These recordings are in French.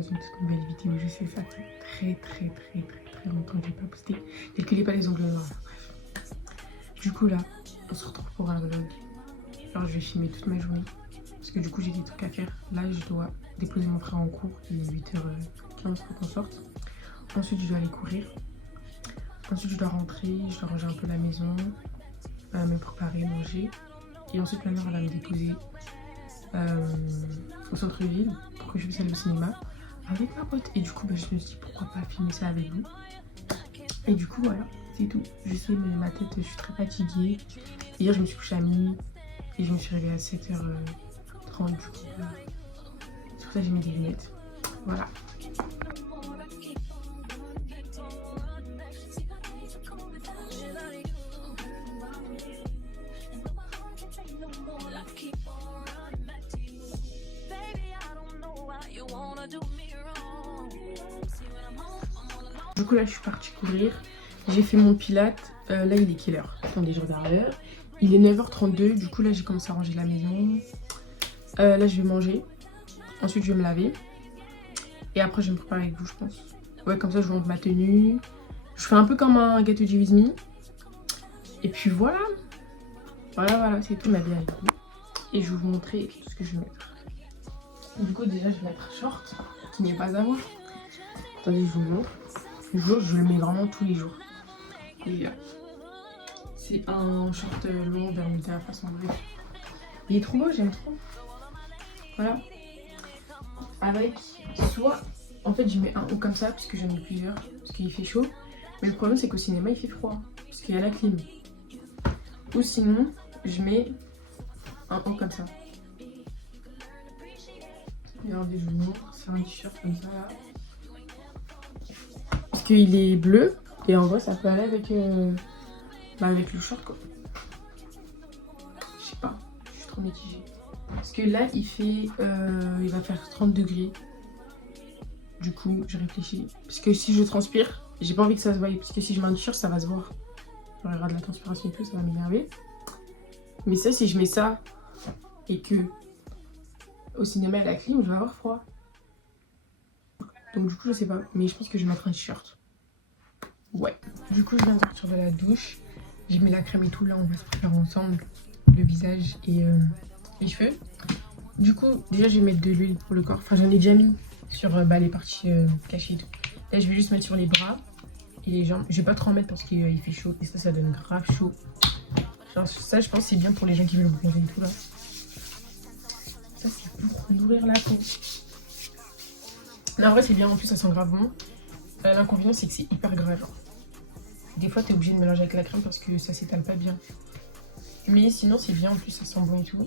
dans une toute nouvelle vidéo. Je sais, ça fait très longtemps que j'ai pas posté. Calculez pas les ongles noirs. Bref. Du coup là, on se retrouve pour un vlog. Alors je vais filmer toute ma journée. Parce que du coup j'ai des trucs à faire. Là je dois déposer mon frère en cours. Il est 8h15 pour qu'on sorte. Ensuite je dois aller courir. Ensuite je dois rentrer, je dois ranger un peu la maison. Me préparer, manger. Et ensuite ma mère elle va me déposer au centre-ville pour que je puisse aller au cinéma avec ma pote. Et du coup je me suis dit pourquoi pas filmer ça avec vous. Et du coup voilà, c'est tout. Je sais mais ma tête, je suis très fatiguée. Hier je me suis couchée à minuit et je me suis réveillée à 7h30 du coup. C'est pour ça que j'ai mis des lunettes. Voilà. Du coup là je suis partie courir, j'ai fait mon pilate, là il est quelle heure? Attendez je regarde l'heure. Il est 9h32, du coup là j'ai commencé à ranger la maison. Là je vais manger, ensuite je vais me laver. Et après je vais me préparer avec vous je pense. Ouais comme ça je rentre ma tenue. Je fais un peu comme un gâteau de with me. Et puis voilà. Voilà c'est tout, je m'habille avec vous. Et je vais vous montrer tout ce que je vais mettre. Du coup déjà je vais mettre un short qui n'est pas à moi. Attendez je vous le montre. Je le mets vraiment tous les jours. Et là. C'est un short long bermuda façon bref. Il est trop beau, j'aime trop. Voilà. Avec soit, en fait je mets un haut comme ça puisque j'en ai plusieurs, parce qu'il fait chaud. Mais le problème c'est qu'au cinéma il fait froid, parce qu'il y a la clim. Ou sinon, je mets un haut comme ça. Regardez, je vous montre, c'est un t-shirt comme ça là. Parce qu'il est bleu, et en vrai ça peut aller avec le short quoi. Je sais pas, je suis trop mitigée. Parce que là il va faire 30 degrés. Du coup je réfléchis. Parce que si je transpire, j'ai pas envie que ça se voie. Parce que si je mets un t-shirt ça va se voir. Je regarde la transpiration et tout, ça va m'énerver. Mais ça si je mets ça et que au cinéma il y a la clim, je vais avoir froid. Donc du coup je sais pas. Mais je pense que je vais mettre un t-shirt. Ouais. Du coup je viens de sortir de la douche. J'ai mis la crème et tout. Là on va se préparer ensemble le visage et les cheveux. Du coup déjà je vais mettre de l'huile pour le corps. Enfin j'en ai déjà mis sur les parties cachées et tout. Là je vais juste mettre sur les bras et les jambes. Je vais pas trop en mettre parce qu'il fait chaud. Et ça donne grave chaud. Genre ça je pense c'est bien pour les gens qui veulent bronzer et tout là. Ça c'est pour nourrir la peau. Mais en vrai c'est bien, en plus ça sent grave bon. L'inconvénient c'est que c'est hyper gras genre. Des fois t'es obligé de mélanger avec la crème parce que ça s'étale pas bien. Mais sinon c'est bien, en plus ça sent bon et tout.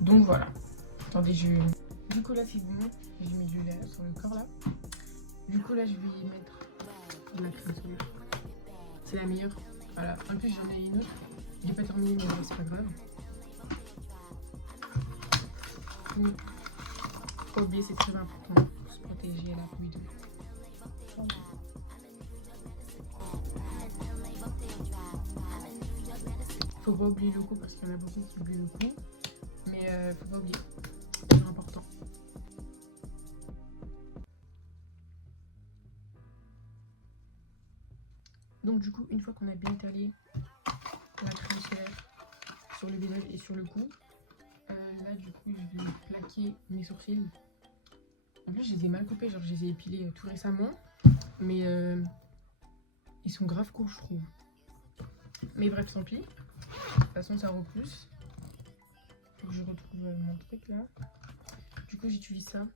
Donc voilà. Attendez Du coup là c'est bon. J'ai mis de l'huile sur le corps là. Du coup là je vais y mettre de la crème solaire. C'est la meilleure. Voilà. En plus j'en ai une autre. J'ai pas terminé mais c'est pas grave. Faut pas oublier, c'est très important pour se protéger à la pluie de. Faut pas oublier le cou parce qu'il y en a beaucoup qui oublient le cou. Mais faut pas oublier. C'est important. Donc du coup, une fois qu'on a bien étalé la crème solaire sur le visage et sur le cou, là du coup je vais plaquer mes sourcils. En plus je les ai mal coupés, genre je les ai épilés tout récemment. Mais ils sont grave courts je trouve. Mais bref tant pis. De toute façon ça repousse. Faut que je retrouve mon truc là. Du coup j'utilise ça.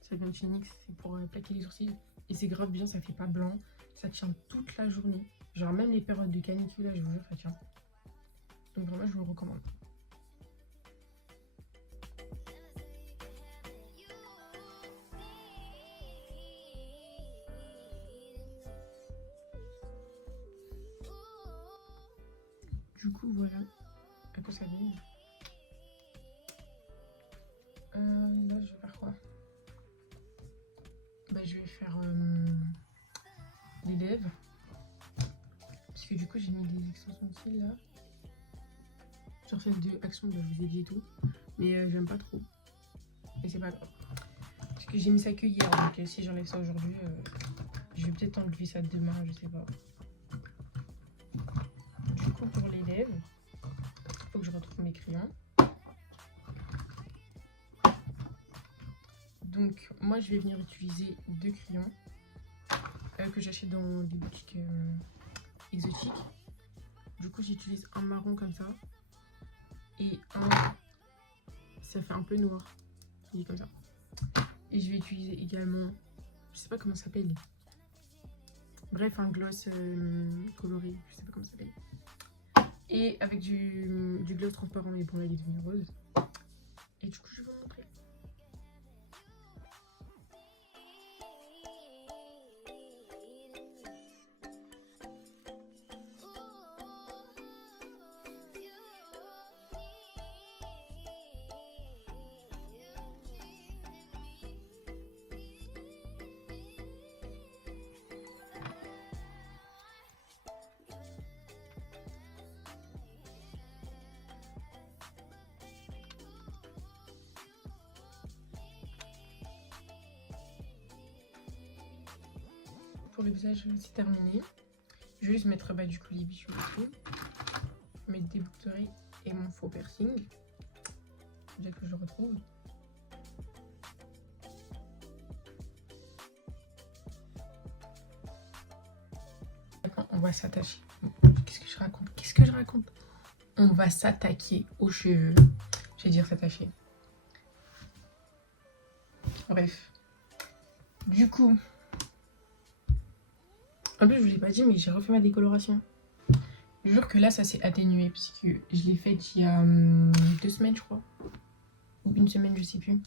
Ça vient de chez NYX, c'est pour plaquer les sourcils. Et c'est grave bien, ça fait pas blanc. Ça tient toute la journée. Genre même les périodes de canicule là, je vous jure, ça tient. Donc vraiment je vous le recommande. Du coup voilà à quoi ça donne. Là je vais faire quoi? Bah je vais faire les lèvres. Parce que du coup j'ai mis des extensions de cils là. Sur celle de Action, bah, je vous ai dit et tout. Mais j'aime pas trop. mais c'est pas grave. Parce que j'ai mis ça que hier, donc si j'enlève ça aujourd'hui, je vais peut-être enlever ça demain, je sais pas. Du coup, pour les lèvres, il faut que je retrouve mes crayons. Donc, moi, je vais venir utiliser 2 crayons que j'achète dans des boutiques exotiques. Du coup, j'utilise un marron comme ça et un... Ça fait un peu noir. Il est comme ça. Et je vais utiliser également... Je sais pas comment ça s'appelle. Bref, un gloss coloré. Je sais pas comment ça s'appelle. Et avec du gloss transparent. Mais bon, là, il est devenu rose. Et du coup, je vais vous montrer. Pour le visage, c'est terminé. Je vais juste mettre du coup les bijoux et tout. Mettre des boucles d'oreilles et mon faux piercing. Déjà que je le retrouve. Maintenant, on va s'attacher. Qu'est-ce que je raconte? Qu'est-ce que je raconte? On va s'attaquer aux cheveux. Je vais dire s'attacher. Bref. Du coup... En plus, je vous l'ai pas dit, mais j'ai refait ma décoloration. Je jure que là, ça s'est atténué, parce que je l'ai faite il y a 2 semaines, je crois. Ou 1 semaine, je sais plus.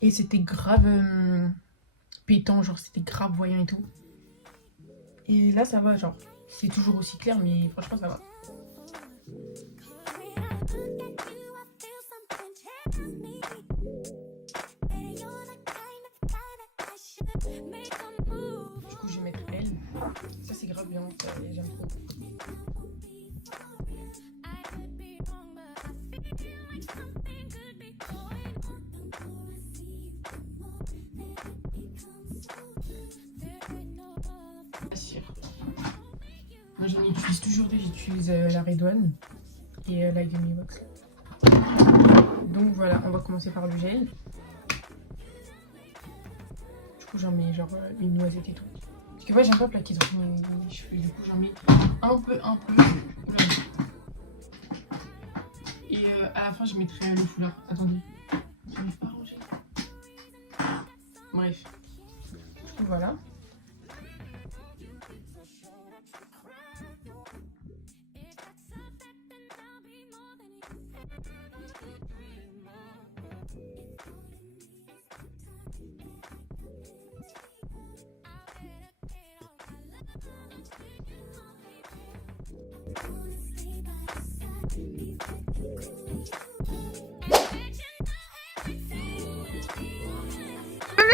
Et c'était grave pétant, genre c'était grave voyant et tout. Et là, ça va, genre, c'est toujours aussi clair, mais franchement, ça va. Du coup, je vais mettre elle. Ça, c'est grave bien, j'aime trop. Moi, j'en utilise toujours deux. J'utilise la Red One et la Gummy Box. Donc voilà, on va commencer par le gel. Du coup, j'en mets genre une noisette et tout. Parce que moi, j'aime pas plaquer trop mes cheveux. Du coup, j'en mets un peu. Et à la fin, je mettrai le foulard. Attendez, je n'arrive pas à ranger. Bref. Du coup, voilà.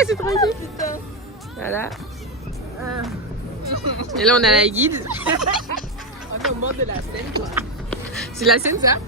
C'est tranquille, putain. Voilà. Et là, on a la guide. On est au bord de la Seine, quoi. C'est la Seine, ça?